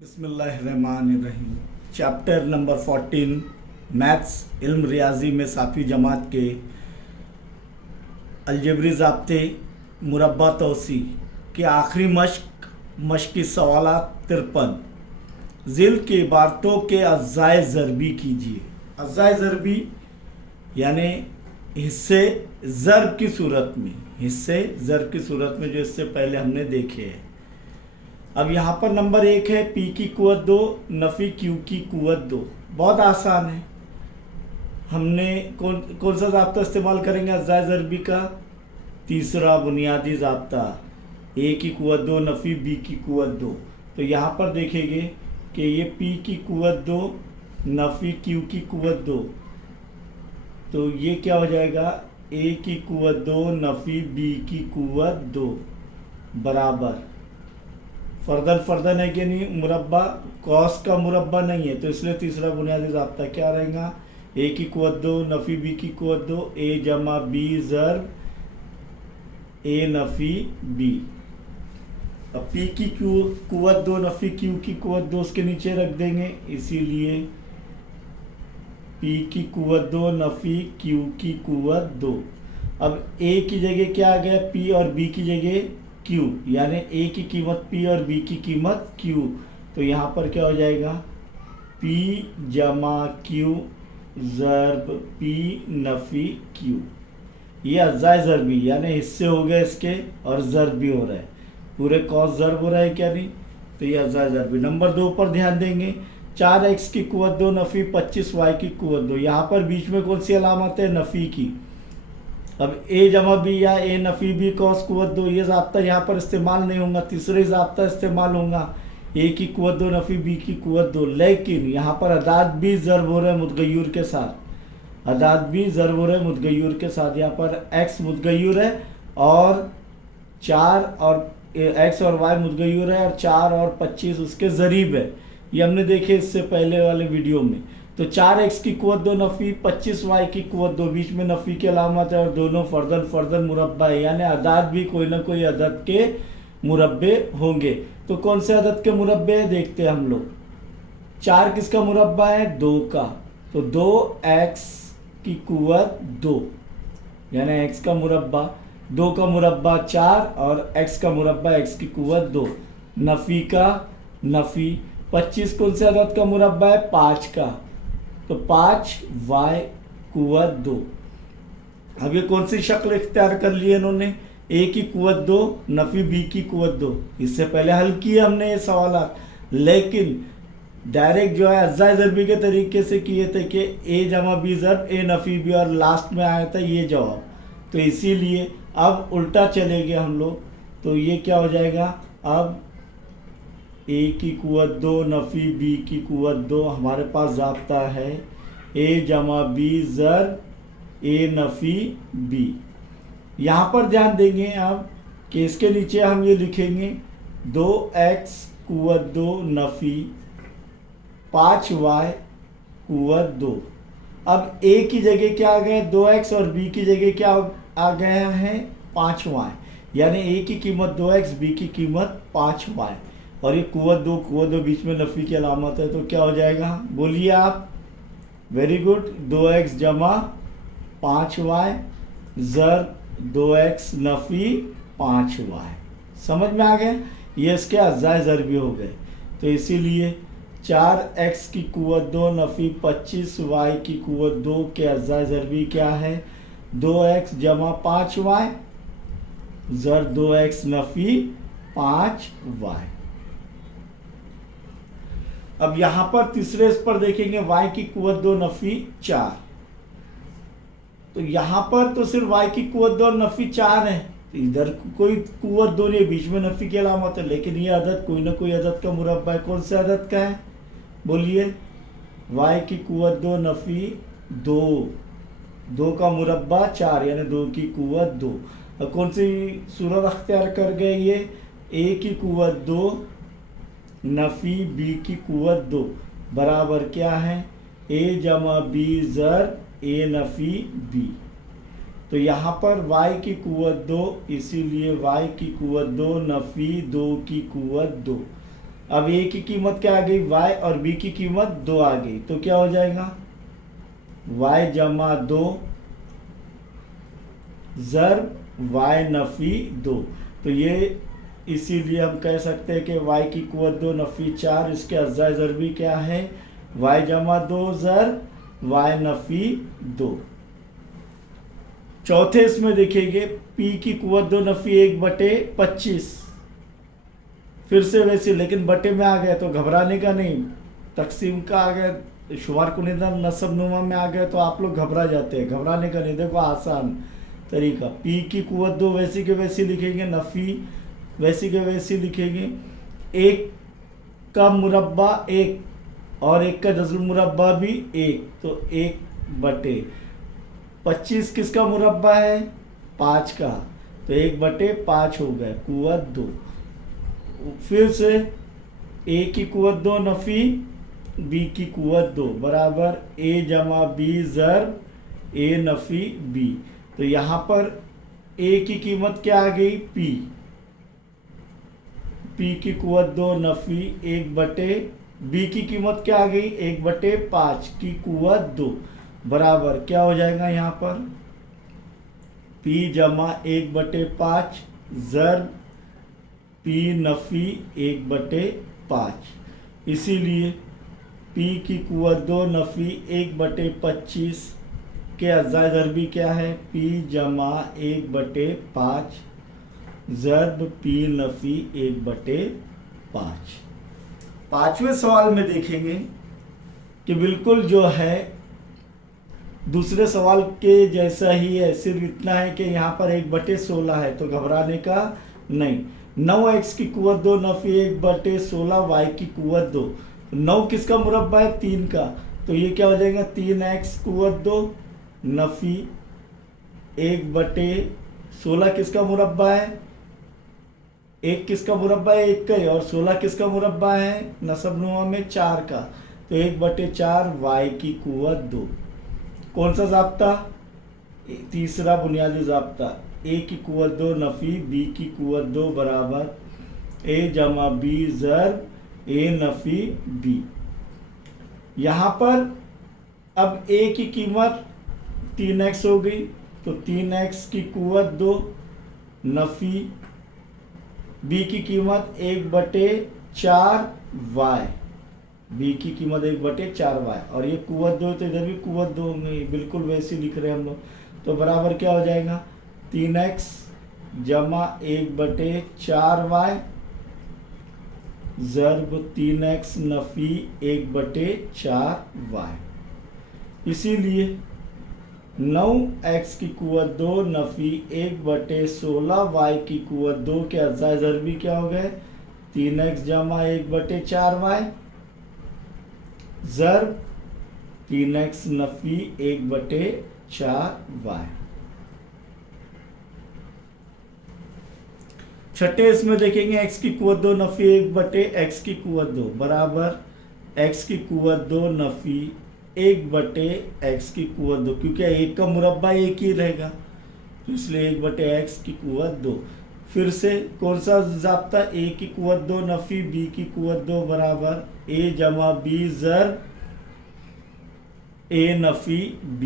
बिस्मिल्लाहिर्रहमानिर्रहीम। Chapter number 14 maths इल्म रियाजी में 7वीं जमात के अलजबरी ज़ाब्ते मुरब्बा तोसी के आखिरी मश्क़ी सवालात 53 ज़िल के इबारतों के अज़्ज़ाए ज़रबी कीजिए। अज़्ज़ाए ज़रबी यानी हिस्से ज़रब की सूरत में, हिस्से ज़रब की सूरत में जो इससे पहले हमने देखे हैं। अब यहाँ पर नंबर 1 है पी की कुव्वत 2 नफ़ी क्यू की कुव्वत 2। बहुत आसान है। हमने कौन सा ज़ाब्ता इस्तेमाल करेंगे अज़्ज़ाए ज़रबी का? तीसरा बुनियादी ज़ाब्ता, ए की कुव्वत 2 नफ़ी बी की कुव्वत 2। तो यहाँ पर देखेंगे कि ये पी की कुव्वत 2 नफ़ी क्यू की कुव्वत 2, तो ये क्या हो जाएगा? ए की कुव्वत 2 नफ़ी बी की कुव्वत 2 बराबर फर्दन है कि नहीं? मुरब्बा कॉस का मुरब्बा नहीं है, तो इसलिए तीसरा बुनियादी ज़ाब्ता क्या रहेगा? ए की कुव्वत 2 नफ़ी बी की कुव्वत 2, ए जमा बी ज़रब ए नफ़ी बी। अब पी की कुव्वत 2 नफ़ी क्यू की कुव्वत 2 उसके नीचे रख देंगे, इसीलिए पी की कुव्वत 2 नफ़ी क्यू की कुव्वत 2। अब ए की जगह क्या आ गया? पी और बी की जगह क्यू, यानी ए की कीमत पी और बी की कीमत क्यू। तो यहाँ पर क्या हो जाएगा? पी जमा क्यू ज़रब पी नफ़ी क्यू। ये अज़्ज़ाए ज़रबी यानी हिस्से हो गए इसके और ज़रब भी हो रहा है, पूरे कॉस ज़रब हो रहा है क्या नहीं? तो ये अज़्ज़ाए ज़रबी। नंबर 2 पर ध्यान देंगे, 4x की कुव्वत 2 नफ़ी 25y की कुव्वत 2। यहाँ पर बीच में कौन सी अलामत है? नफ़ी की। अब ए जमा बी या ए नफ़ी बी कॉस कुव्वत 2, ये ज़ाब्ता यहाँ पर इस्तेमाल नहीं होगा, तीसरे ज़ाब्ता इस्तेमाल होगा, ए की कुव्वत 2 नफ़ी बी की कुव्वत 2। लेकिन यहाँ पर अदाद भी ज़रब हो रहे हैं मुतगय्युर के साथ, अदाद भी ज़रब हो रहे हैं मुतगय्युर के साथ। यहाँ पर एक्स मुतगय्युर है और 4 और एक्स और वाई मुतगय्युर है और 4 और 25 उसके ज़रीब है। ये हमने देखे इससे पहले वाले वीडियो में। तो 4x की कुव्वत 2 नफ़ी 25y की कुव्वत 2, बीच में नफ़ी की अलामत है और दोनों फर्दन मुरब्बा है, यानी अदाद भी कोई ना कोई अदद के मुरब्बे होंगे। तो कौन से अदद के मुरब्बे हैं देखते हैं हम लोग। 4 किसका मुरब्बा है? 2 का, तो 2x की कुव्वत 2 यानी x का मुरब्बा, 2 का मुरब्बा 4 और x का मुरब्बा x की कुव्वत 2। नफ़ी का नफ़ी 25 कौन से अदद का मुरब्बा है? 5 का, तो 5y कुव्वत 2। अब ये कौन सी शक्ल इख्तियार कर ली है इन्होंने? ए की कुव्वत 2 नफ़ी बी की कुव्वत 2। इससे पहले हल किए हमने ये सवाल, लेकिन डायरेक्ट जो है अज़्ज़ाए ज़रबी के तरीके से किए थे कि ए जमा बी ज़रब ए नफ़ी बी, और लास्ट में आया था ये जवाब। तो इसीलिए अब उल्टा चलेंगे हम लोग, तो ये क्या हो जाएगा? अब ए की कुव्वत 2 नफ़ी बी की कुव्वत 2, हमारे पास ज़ाब्ता है ए जमा बी ज़रब ए नफ़ी बी। यहाँ पर ध्यान देंगे अब कि इसके नीचे हम ये लिखेंगे 2x कुव्वत 2 नफ़ी 5y कुव्वत 2। अब ए की जगह क्या आ गया? 2x और बी की जगह क्या आ गया है? 5y, यानी ए की कीमत 2x बी की कीमत 5y, और ये कुव्वत 2 बीच में नफ़ी की अलामत है, तो क्या हो जाएगा? बोलिए आप। Very good. 2x जमा 5y ज़रब 2x नफ़ी 5y। समझ में आ गया? ये इसके अज़्ज़ाए ज़रबी हो गए। तो इसीलिए 4x की कुव्वत 2 नफ़ी 25y की कुव्वत 2 के अज़्ज़ाए ज़रबी क्या है? 2x जमा 5y ज़रब 2x नफ़ी 5y। अब यहाँ पर तीसरे इस पर देखेंगे y की कुव्वत 2 नफ़ी 4। तो यहाँ पर तो सिर्फ y की कुव्वत 2 नफ़ी 4 है, तो इधर कोई कुव्वत 2 नहीं, बीच में नफ़ी की अलामत है, लेकिन ये अदद कोई ना कोई अदद का मुरब्बा है। कौन से अदद का है? बोलिए। y की कुव्वत 2 नफ़ी 2 का मुरब्बा 4 यानी 2 की कुव्वत 2। अब कौन सी सूरत अख्तियार कर गए ये? a की कुव्वत 2 नफ़ी बी की कुव्वत 2 बराबर क्या है? ए जमा बी ज़रब ए नफ़ी बी। तो यहाँ पर y की कुव्वत 2, इसीलिए y की कुव्वत 2 नफ़ी 2 की कुव्वत 2। अब ए की कीमत क्या आ गई y और b की कीमत 2 आ गई, तो क्या हो जाएगा y जमा 2 ज़र्ब y नफ़ी 2। तो ये इसीलिए हम कह सकते हैं कि y की कुव्वत 2 नफ़ी 4, इसके अज्जा ज़रबी क्या है y जमा 2 ज़र्ब y नफ़ी 2। चौथे इसमें देखेंगे p की कुव्वत 2 नफ़ी 1/25, फिर से वैसे लेकिन बटे में आ गया तो घबराने का नहीं, तकसीम का आ गया, शुमार कुनिदा नसब नुमा में आ गया तो आप लोग घबरा जाते हैं, घबराने का नहीं। देखो आसान तरीका, p की कुव्वत 2 वैसी के वैसी लिखेंगे, नफ़ी वैसी के वैसी लिखेंगे, 1 का मुरब्बा 1 और 1 का जज़्ल मुरब्बा भी 1, तो 1/25 किसका मुरब्बा है 5 का, तो 1/5 हो गया कुव्वत 2। फिर से a की कुव्वत 2 नफ़ी b की कुव्वत 2 बराबर a जमा b ज़र्ब a नफ़ी b। तो यहाँ पर a की कीमत क्या आ गई p की कुव्वत 2 नफ़ी 1/b की कीमत क्या आ गई 1/5 की कुव्वत 2 बराबर क्या हो जाएगा यहाँ पर p जमा 1/5 ज़र्ब p नफ़ी 1/5। इसीलिए p की कुव्वत 2 नफ़ी 1/25 के अज्जा ज़रबी क्या है p जमा 1/5 ज़र्ब p नफ़ी 1/5। पाँचवें सवाल में देखेंगे कि बिल्कुल जो है दूसरे सवाल के जैसा ही है, सिर्फ इतना है कि यहाँ पर 1/16 है, तो घबराने का नहीं। 9x की कुव्वत 2 नफ़ी 1/16 y की कुव्वत 2, 9 किसका मुरब्बा है 3 का, तो ये क्या हो जाएगा 3x कुव्वत 2 नफ़ी 1/16 किसका मुरब्बा है 1 किसका मुरब्बा है 1 का ही, और 16 किसका मुरब्बा है नसब नुमा में 4 का, तो 1/4 y की कुव्वत 2। कौन सा ज़ाब्ता तीसरा बुनियादी ज़ाब्ता, a की कुव्वत 2 नफ़ी b की कुव्वत 2 बराबर a जमा b ज़र्ब a नफ़ी b। यहाँ पर अब a की कीमत 3x हो गई, तो 3x की कुव्वत 2 नफ़ी b की कीमत 1/4y, b की कीमत 1/4y, और ये कुव्वत 2 तो इधर भी कुव्वत 2 होंगे, बिल्कुल वैसे लिख रहे हैं हम लोग, तो बराबर क्या हो जाएगा 3x जमा 1/4y ज़र्ब 3x नफ़ी 1/4y। इसीलिए 9x की कुव्वत 2 नफ़ी 1/16 y की कुव्वत 2 के अज्जा ज़रबी क्या हो गए 3x जमा 1/4y ज़र्ब 3x नफ़ी 1/4y। छठे इसमें देखेंगे x की कुव्वत 2 नफ़ी 1/x की कुव्वत 2 बराबर x की कुव्वत 2 नफ़ी 1/x की कुव्वत 2, क्योंकि 1 का मुरब्बा 1 ही रहेगा, तो इसलिए 1/x की कुव्वत 2। फिर से कौन सा ज़ाब्ता a की कुव्वत 2 नफ़ी b की कुव्वत 2 बराबर a जमा b ज़र्ब a नफ़ी b।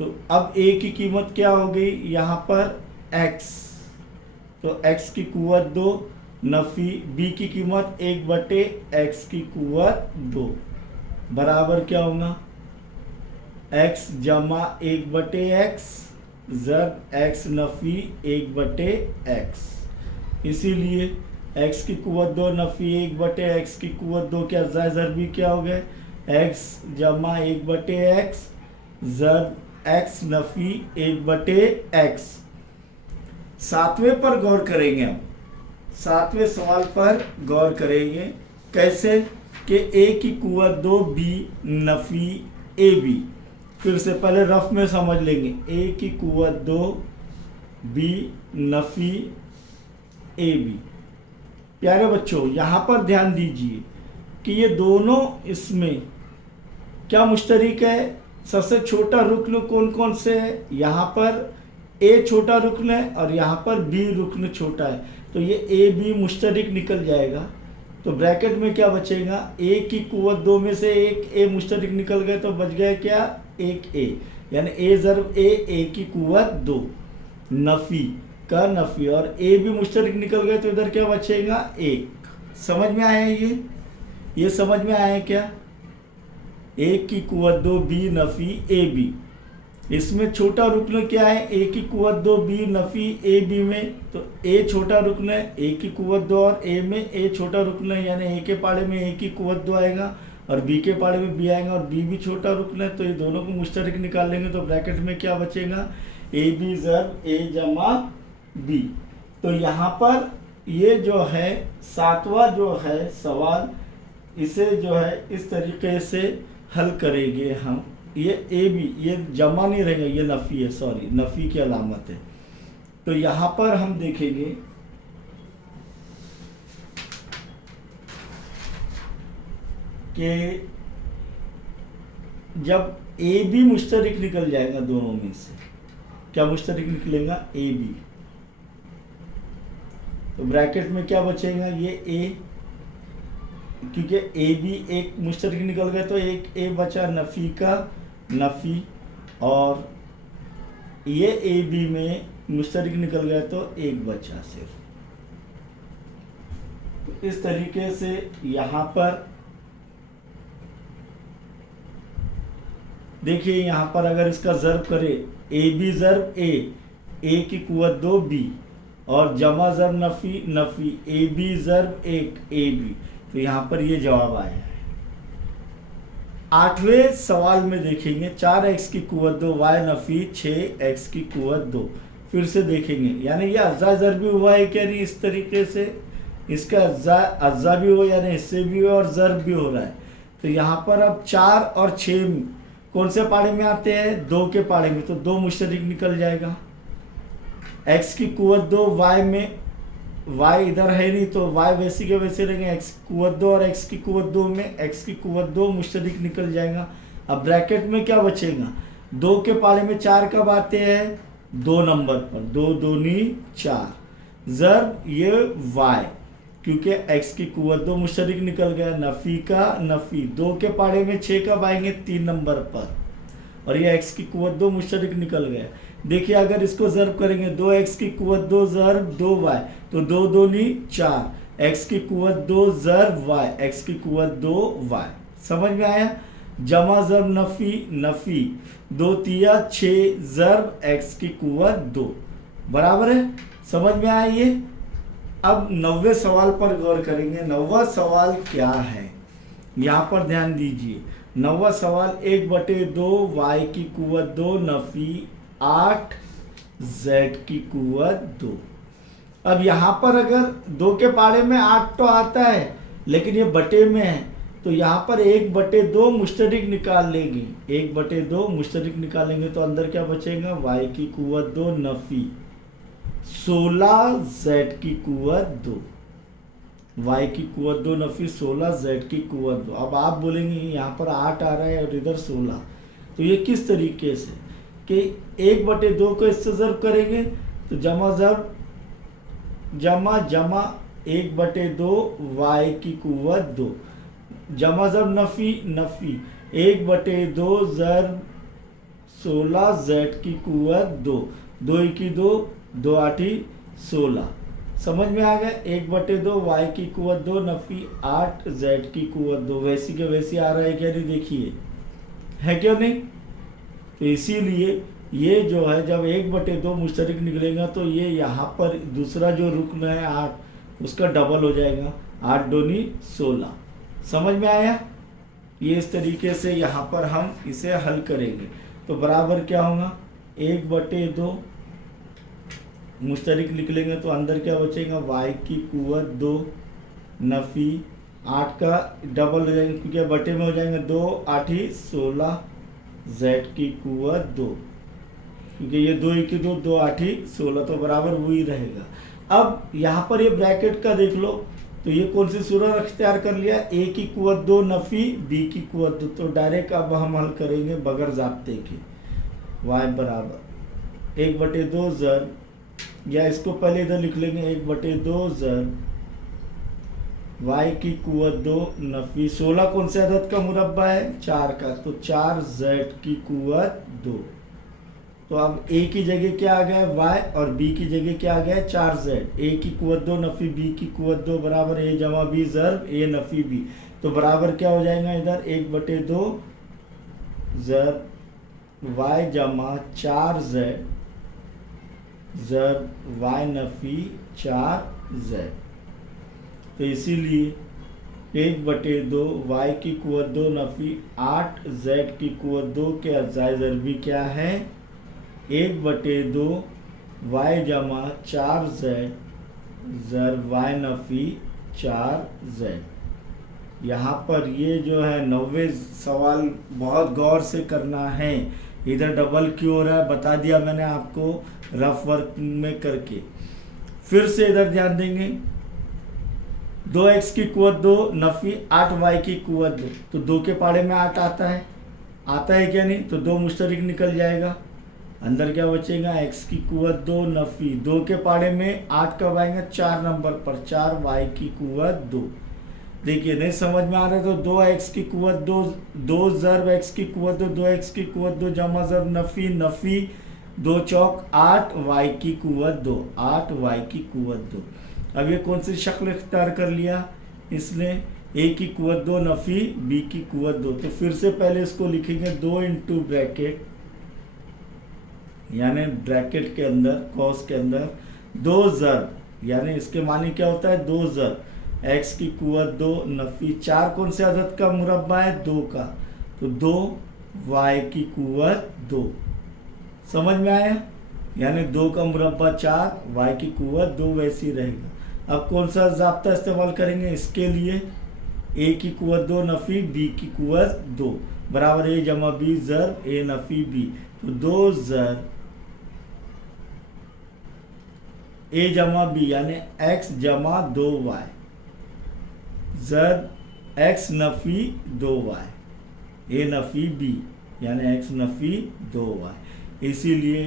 तो अब a की कीमत क्या हो गई यहाँ पर x, तो x की कुव्वत 2 नफ़ी b की कीमत 1/x की कुव्वत 2 बराबर क्या होगा x जमा 1/x ज़र्ब x नफ़ी 1/x। इसीलिए x की कुव्वत 2 नफ़ी 1/x की कुव्वत 2 के अज्जा ज़रबी क्या हो गए x जमा 1/x ज़र्ब x नफ़ी 1/x। सातवें पर गौर करेंगे, हम सातवें सवाल पर गौर करेंगे कैसे कि a की कुव्वत 2 b नफ़ी ab। फिर से पहले रफ में समझ लेंगे, a की कुव्वत 2 b नफ़ी ab। प्यारे बच्चों यहाँ पर ध्यान दीजिए कि ये दोनों इसमें क्या मुश्तरक है, सबसे छोटा रुक्न कौन कौन से है, यहाँ पर a छोटा रुक्न है और यहाँ पर b रुक्न छोटा है, तो ये a b मुश्तरक निकल जाएगा, तो ब्रैकेट में क्या बचेगा, ए की कुवत 2 में से एक ए मुश्तरक निकल गए तो बच गया क्या, एक ए, यानी ए ज़रब ए की कुवत 2, नफ़ी का नफ़ी, और ए भी मुश्तरक निकल गए तो इधर क्या बचेगा, एक। समझ में आया ये समझ में आया क्या, ए की कुवत 2 बी नफ़ी ए बी। इसमें छोटा रुकन क्या है, ए की कुवत 2 बी नफ़ी ए बी में, तो ए छोटा रुकन है, ए की कुवत 2 और ए में ए छोटा रुकन है, यानी ए के पाड़े में ए की कुवत 2 आएगा और बी के पाड़े में बी आएगा, और बी भी छोटा रुकन है, तो ये दोनों को मुश्तरक निकाल लेंगे तो ब्रैकेट में क्या बचेगा, ए बी ज़रब ए जमा बी। तो यहाँ पर ये जो है 7वां जो है सवाल, इसे जो है इस तरीके से हल करेंगे हम। ये ए बी, ये जमा नहीं रहेगा, ये नफ़ी है, सॉरी नफ़ी की अलामत है। तो यहाँ पर हम देखेंगे कि जब ए बी मुश्तरक निकल जाएगा दोनों में से, क्या मुश्तरक निकलेगा, ए बी, तो ब्रैकेट में क्या बचेगा, ये ए, क्योंकि ए बी एक मुश्तरक निकल गए तो एक ए बचा नफ़ी का नफ़ी, और ये ए बी में मुश्तरक निकल गया तो एक बचा सिर्फ। तो इस तरीके से यहाँ पर देखिए, यहाँ पर अगर इसका ज़र्ब करे, ए बी ज़र्ब ए की कुवत 2 बी, और जमा ज़र्ब नफ़ी नफ़ी ए बी ज़र्ब एक ए बी, तो यहाँ पर ये जवाब आया है। 8वें सवाल में देखेंगे 4x की कुवत 2 y नफ़ी 6x की कुवत 2। फिर से देखेंगे, यानी ये अज्जा ज़र भी हुआ है क्या नहीं, इस तरीके से इसका अज्जा भी हो, यानी हिस्से भी हो और ज़र भी हो रहा है। तो यहाँ पर अब 4 और 6 कौन से पाड़े में आते हैं, 2 के पाड़े में, तो 2 मुश्तरक निकल जाएगा। x की कुवत 2 y में, y इधर है नहीं तो y वैसी के वैसे रहेंगे, x की कुवत 2 और x की कुवत 2 में x की कुवत 2 मुश्तरक निकल जाएगा। अब ब्रैकेट में क्या बचेगा, 2 के पाड़े में 4 कब आते हैं, 2 नंबर पर, 2 दूनी 4, ज़रब ये y, क्योंकि x की कुवत 2 मुश्तरक निकल गया, नफ़ी का नफ़ी, 2 के पाड़े में 6 कब आएंगे, 3 नंबर पर, और ये x की कुवत 2 मुश्तरक निकल गया। देखिए अगर इसको ज़र्ब करेंगे, 2x की कुवत 2 ज़र्ब 2y, तो 2 दूनी 4, x की कुवत 2 ज़र्ब y, x की कुवत 2y। समझ में आया, जमा ज़र्ब नफ़ी नफ़ी, 2 तिया 6 ज़र्ब x की कुवत 2, बराबर है। समझ में आया ये। अब 90वें सवाल पर गौर करेंगे। 90वां सवाल क्या है, यहाँ पर ध्यान दीजिए। 90वां सवाल 1/2 y की कुवत 2 नफ़ी 8 z की कुवत 2। अब यहाँ पर अगर 2 के पाड़े में 8 तो आता है, लेकिन ये बटे में है, तो यहाँ पर 1/2 मुश्तरक निकाल लेंगे, 1/2 मुश्तरक निकालेंगे तो अंदर क्या बचेगा, y की कुवत 2 नफ़ी 16 z की कुवत 2, y की कुवत 2 नफ़ी 16 z की कुवत 2। अब आप बोलेंगे यहाँ पर 8 आ रहा है और इधर 16, तो ये किस तरीके से कि 1/2 को इससे ज़र्ब करेंगे तो जमा ज़र्ब जमा जमा 1/2 y की कुवत 2, जमा ज़र्ब नफ़ी नफ़ी 1/2 ज़र्ब 16 z की कुवत 2, 2 की 2, 2 8 16। समझ में आ गया। 1/2 y की कुवत 2 नफ़ी 8 z की कुवत 2, वैसी के वैसी आ रहा है क्या नहीं, देखिए है क्यों नहीं। तो इसीलिए ये जो है जब 1/2 मुश्तरक निकलेगा तो ये यहाँ पर दूसरा जो रुकन है 8, उसका डबल हो जाएगा, 8 दूनी 16। समझ में आया। ये इस तरीके से यहाँ पर हम इसे हल करेंगे तो बराबर क्या होगा, 1/2 मुश्तरक निकलेंगे तो अंदर क्या बचेगा, y की कुवत 2 नफ़ी 8 का डबल हो जाएगा क्योंकि बटे में हो जाएंगे 2 8 16 z की कुवत 2, क्योंकि ये 2 की 2, 2 8 16, तो बराबर वही रहेगा। अब यहाँ पर ये ब्रैकेट का देख लो, तो ये कौन सी सूरत अख्तियार कर लिया, a की कुवत 2 नफ़ी b की कुवत 2, तो डायरेक्ट अब हम हल करेंगे बगैर ज़ाब्ते के। y बराबर 1/2 ज़र्ब, या इसको पहले इधर लिख लेंगे 1/2 ज़र्ब वाई की कुवत 2 नफी 16 कौन से अदद का मुरब्बा है 4 का, तो 4 जेड की कुवत 2। तो अब ए की जगह क्या आ गया वाई और बी की जगह क्या आ गया 4 जेड। ए की कुवत 2 नफी बी की कुवत 2 बराबर ए जमा बी ज़र्ब ए नफी बी। तो बराबर क्या हो जाएगा इधर 1/2 ज़र्ब वाई जमा 4 जेड ज़र्ब वाई नफी 4 जेड। तो इसीलिए 1/2 वाई की कुवत 2 नफी 8 जेड की कुवत 2 के अज्जाए ज़रबी क्या है 1/2 वाई जमा 4 जेड ज़र्ब वाई नफी 4 जेड। यहाँ पर ये जो है 90 सवाल बहुत गौर से करना है। इधर डबल क्यों हो रहा है बता दिया मैंने आपको रफ वर्क में करके। फिर से इधर ध्यान देंगे 2x की कुवत 2 नफी 8y की कुवत 2। तो 2 के पाड़े में 8 आता है क्या नहीं, तो 2 मुश्तरिक निकल जाएगा। अंदर क्या बचेगा x की कुवत 2 नफी 2 के पाड़े में 8 कब आएगा 4 नंबर पर 4y की कुवत 2। देखिए नहीं समझ में आ रहा है तो 2x की कुवत 2 ज़र्ब x की कुवत 2 2x की कुवत 2 जमा ज़र्ब नफी नफी 2 चौक 8 y की कुवत 2 8 y की कुवत 2। अब ये कौन सी शक्ल इख्तियार कर लिया इसने a की कुवत 2 नफी b की कुवत 2। तो फिर से पहले इसको लिखेंगे 2 इंटू ब्रैकेट यानी ब्रैकेट के अंदर कॉस के अंदर 2 ज़र्ब यानी इसके मानी क्या होता है 2 ज़र्ब x की कुवत 2 नफी 4 कौन से अदद का मुरब्बा है 2 का, तो 2 y की कुवत 2। समझ में आया यानी 2 का मुरब्बा 4 y की कुवत 2 वैसी रहेगा। अब कौन सा ज़ाब्ता इस्तेमाल करेंगे इसके लिए a की कुवत 2 नफी b की कुवत 2 बराबर a जमा b ज़र्ब a नफी b। तो 2 ज़र्ब a जमा b यानी x जमा 2y ज़र्ब x Nafi 2y a Nafi b यानी x नफी 2y। इसीलिए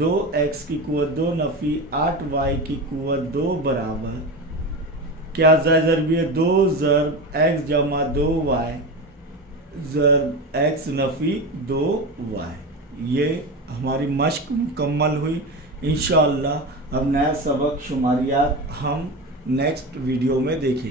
2x की कुवत 2 नफी 8y की कुवत 2 बराबर क्या ज़रबी है 2 ज़र्ब x जमा 2y ज़र्ब x नफी 2y। ये हमारी मश्क मुकम्मल हुई। इंशाअल्लाह अब नया सबक शुमारियात हम नेक्स्ट वीडियो में देखेंगे।